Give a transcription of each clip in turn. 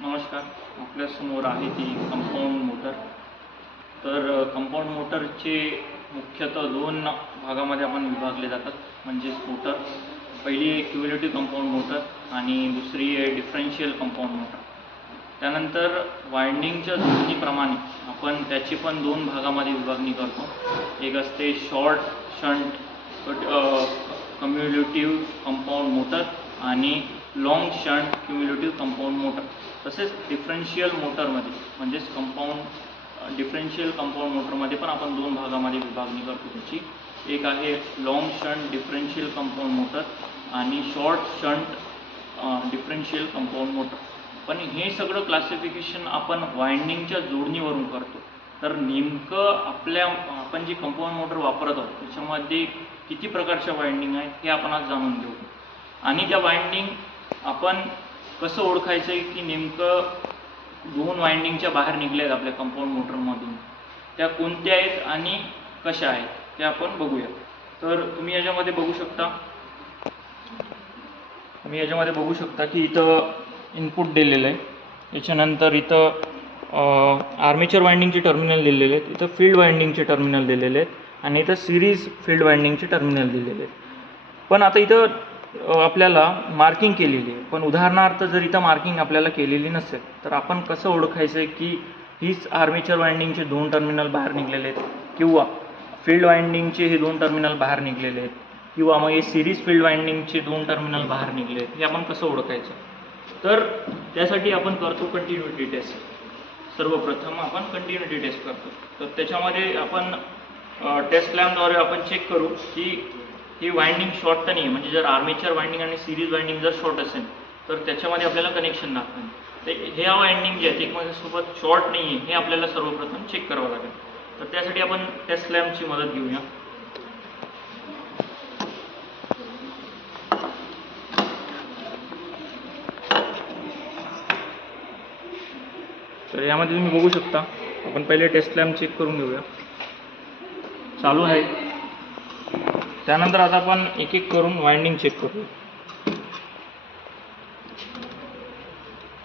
नमस्कार. आपल्यासमोर आहे ती कंपाऊंड मोटर. तर कंपाऊंड मोटरचे मुख्यतः दोन भागामध्ये आपण विभागले जातात, म्हणजेच मोटर. पहिली आहे क्युम्युलेटिव्ह कंपाऊंड मोटर आणि दुसरी आहे डिफरन्शियल कंपाऊंड मोटर. त्यानंतर वाइंडिंगच्या जोडणीप्रमाणे आपण त्याची पण दोन भागामध्ये विभागणी करतो. एक असते शॉर्ट शंट कम्युलेटिव्ह कंपाऊंड मोटर आणि long shunt cumulative compound motor. तसेच डिफरन्शियल मोटरमध्ये म्हणजेच डिफरन्शियल कंपाऊंड मोटरमध्ये पण आपण दोन भागामध्ये विभागणी करतो त्याची. एक आहे long shunt differential compound motor आणि short shunt differential compound motor. पण हे सगळं क्लासिफिकेशन आपण वाइंडिंगच्या जोडणीवरून करतो. तर नेमकं आपण जी कंपाऊंड मोटर वापरत आहोत त्याच्यामध्ये किती प्रकारच्या वाइंडिंग आहेत हे आपण आज जाणून घेऊ. आणि त्या वाइंडिंग आपण कसं ओळखायचं आहे की नेमकं दोन वाइंडिंगच्या बाहेर निघले आहेत आपल्या कंपाऊंड मोटरमधून, त्या कोणत्या आहेत आणि कशा आहेत ते आपण बघूया. तर तुम्ही याच्यामध्ये बघू शकता की इथं इनपुट दिलेलं आहे. याच्यानंतर इथं आर्मेचर वाइंडिंगचे टर्मिनल दिलेले आहेत, इथं फील्ड वाइंडिंगचे टर्मिनल दिलेले आहेत आणि इथं सिरीज फील्ड वाइंडिंगचे टर्मिनल दिलेले आहेत. पण आता इथं आपल्याला मार्किंग केलेली आहे. पण उदाहरणार्थ जर इथं मार्किंग आपल्याला केलेली नसेल तर आपण कसं ओळखायचं आहे की हीच आर्मेचर वाइंडिंगचे दोन टर्मिनल बाहेर निघलेले आहेत किंवा फील्ड वाइंडिंगचे हे दोन टर्मिनल बाहेर निघलेले आहेत किंवा मग हे सिरीज फील्ड वाइंडिंगचे दोन टर्मिनल बाहेर निघले आहेत, हे आपण कसं ओळखायचं? तर त्यासाठी आपण करतो कंटिन्युटी टेस्ट. सर्वप्रथम आपण कंटिन्युटी टेस्ट करतो. तर त्याच्यामध्ये आपण टेस्ट लॅम्पद्वारे आपण चेक करू की ही वाइंडिंग शॉर्ट तर नाही, म्हणजे जर आर्मेचर वाइंडिंग आणि सिरीज वाइंडिंग जर शॉर्ट असेल तर त्याच्यामध्ये आपल्याला कनेक्शन दाखवेल. तर ह्या वाइंडिंग जे आहेत एकमेकांसोबत शॉर्ट नाही आहे हे आपल्याला सर्वप्रथम चेक करावं लागेल. तर त्यासाठी आपण टेस्ट लॅम्पची मदत घेऊया. तर यामध्ये तुम्ही बघू शकता, आपण पहिले टेस्ट लॅम्प चेक करून घेऊया. चालू आहे. त्यानंतर आता आपण एक एक करून वाइंडिंग चेक करू.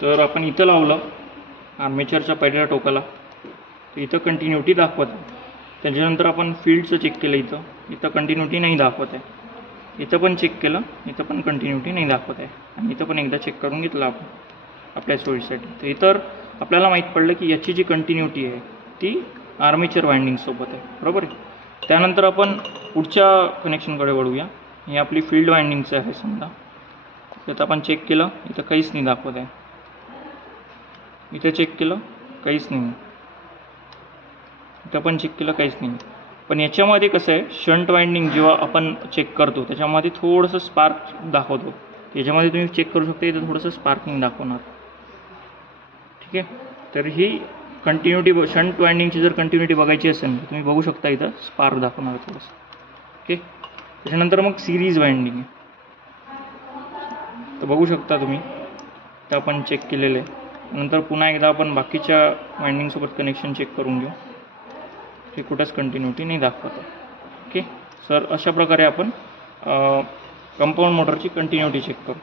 तर आपण इथं लावलं आर्मेचरच्या पहिल्या टोकाला, तर इथं कंटिन्युटी दाखवत आहे. त्याच्यानंतर आपण फील्डचं चेक केलं, इथं कंटिन्युटी नाही दाखवत आहे. इथं पण चेक केलं, इथं पण कंटिन्युटी नाही दाखवत आहे. आणि इथं पण एकदा चेक करून घेतलं आपण आपल्या सोयीसाठी. तर इतर आपल्याला माहीत पडलं की याची जी कंटिन्युटी आहे ती आर्मेचर वाइंडिंगसोबत आहे, बरोबर आहे. त्यानंतर आपण पुढच्या कनेक्शनकडे वळूया. ही आपली फील्ड वाइंडिंगचं आहे समजा. इथं आपण चेक केलं, इथं काहीच नाही दाखवत आहे. इथं चेक केलं, काहीच नाही. इथं पण चेक केलं, काहीच नाही. पण याच्यामध्ये कसं आहे, शंट वाइंडिंग जेव्हा आपण चेक करतो त्याच्यामध्ये थोडंसं स्पार्क दाखवतो. याच्यामध्ये तुम्ही चेक करू शकता, इथं थोडंसं स्पार्किंग दाखवणार. ठीक आहे. तर ही कंटिन्युटी शंट वाइंडिंगची जर कंटिन्युटी बघायची असेल तर तुम्ही बघू शकता, इथं स्पार्क दाखवणार थोडंसं. ओके. त्याच्यानंतर मग सिरीज वाइंडिंग आहे. तर बघू शकता तुम्ही, तर आपण चेक केलेलं आहे. नंतर पुन्हा एकदा आपण बाकीच्या वाइंडिंगसोबत कनेक्शन चेक करून घेऊ. हे कुठंच कंटिन्युटी नाही दाखवत आहे. ओके. सर अशा प्रकारे आपण कंपाऊंड मोटरची कंटिन्युटी चेक करू.